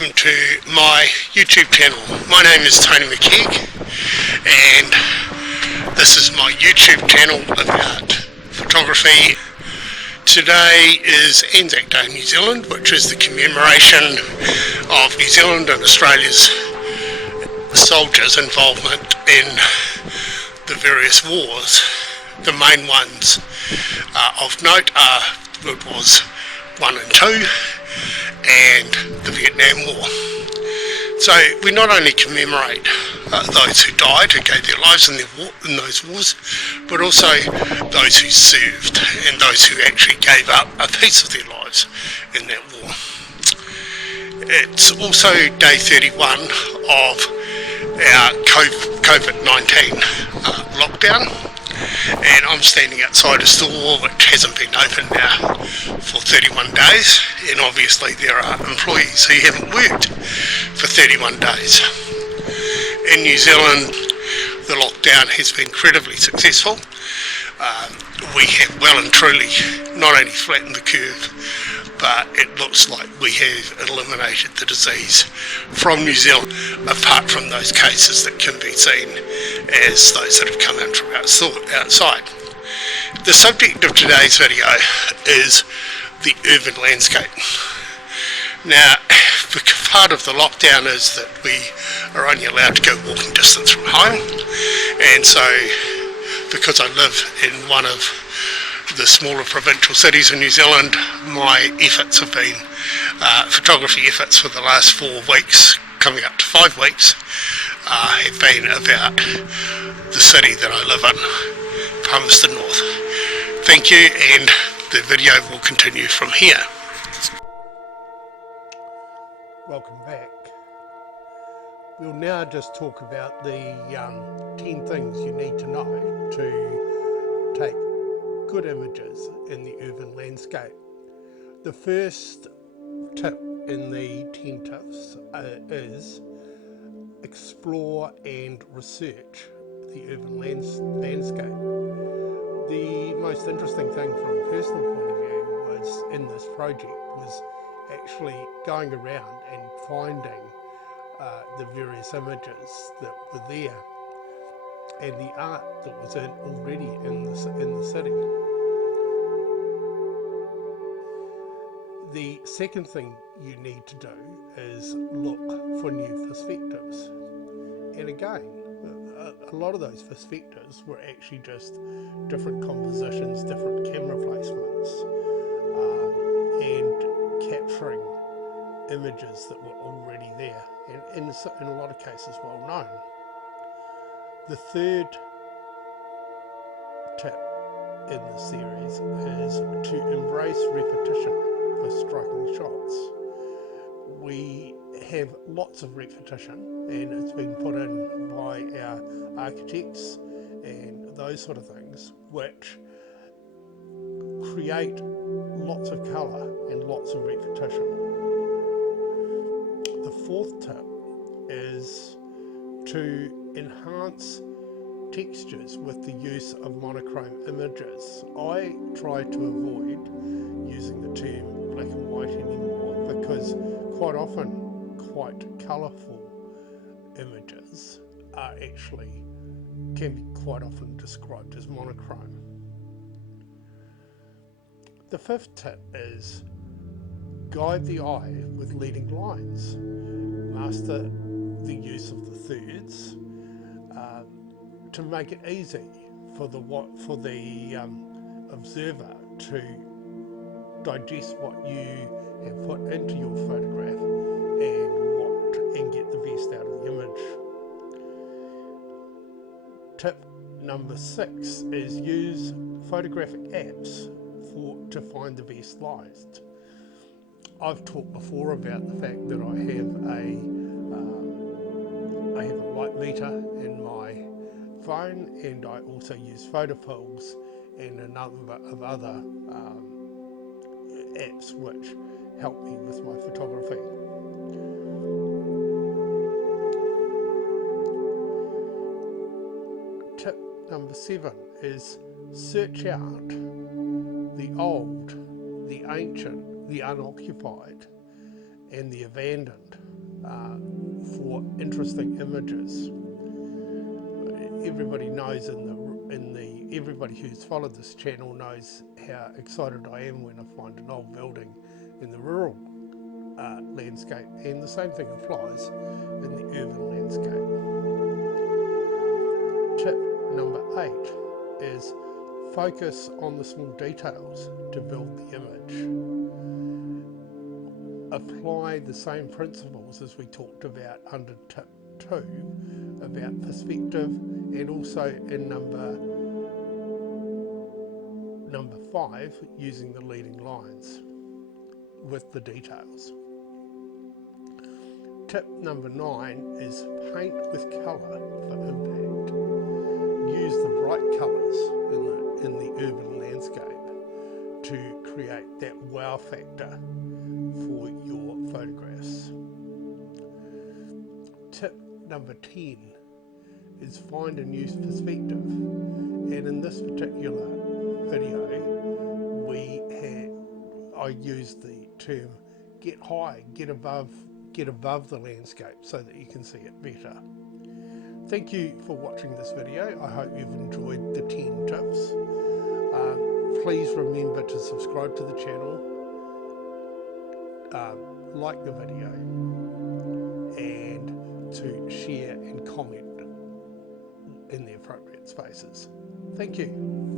welcome to my YouTube channel. My name is Tony McKeag and this is my YouTube channel about photography. Today is Anzac Day in New Zealand, which is the commemoration of New Zealand and Australia's soldiers' involvement in the various wars. The main ones of note are World Wars 1 and 2 and the Vietnam War. So we not only commemorate those who died, who gave their lives in those wars, but also those who served and those who actually gave up a piece of their lives in that war. It's also day 31 of our COVID-19 lockdown. And I'm standing outside a store which hasn't been open now for 31 days, and obviously there are employees who haven't worked for 31 days. In New Zealand, the lockdown has been incredibly successful. We have well and truly not only flattened the curve, but it looks like we have eliminated the disease from New Zealand, apart from those cases that can be seen as those that have come in from outside. The subject of today's video is the urban landscape. Now, part of the lockdown is that we are only allowed to go walking distance from home, and so because I live in one of the smaller provincial cities in New Zealand, my efforts have been photography efforts for the last 4 weeks, coming up to 5 weeks, have been about the city that I live in, Palmerston North. Thank you, and the video will continue from here. Welcome back. We'll now just talk about the 10 things you need to know to take good images in the urban landscape. The first tip in the 10 tips is explore and research the urban landscape. The most interesting thing from a personal point of view was in this project was actually going around and finding the various images that were there and the art that was already in the city. The second thing you need to do is look for new perspectives. And again, a lot of those perspectives were actually just different compositions, different camera placements, and capturing images that were already there, and in a lot of cases well known. The third tip in the series is to embrace repetition for striking shots. We have lots of repetition, and it's been put in by our architects and those sort of things, which create lots of colour and lots of repetition. The fourth tip is to enhance textures with the use of monochrome images. I try to avoid using the term black and white anymore, because quite often quite colourful images are can be quite often described as monochrome. The fifth tip is guide the eye with leading lines. Master the use of the thirds to make it easy for the observer to digest what you have put into your photograph and get the best out of the image. Tip number 6 is use photographic apps to find the best light. I've talked before about the fact that I have a light meter in my phone, and I also use photopills and a number of other apps which help me with my photography. Tip number 7 is search out the old, the ancient, the unoccupied and the abandoned. for interesting images. Everybody knows everybody who's followed this channel knows how excited I am when I find an old building in the rural landscape, and the same thing applies in the urban landscape. Tip number 8 is focus on the small details to build the image. Apply the same principles as we talked about under tip 2 about perspective, and also in number 5 using the leading lines with the details. Tip number 9 is paint with colour for impact. Use the bright colours in the urban landscape to create that wow factor for your photographs. Tip number 10 is find and use perspective, and in this particular video I used the term get high, get above the landscape so that you can see it better. Thank you for watching this video. I hope you've enjoyed the 10 tips. Please remember to subscribe to the channel, like the video, and to share and comment in the appropriate spaces. Thank you.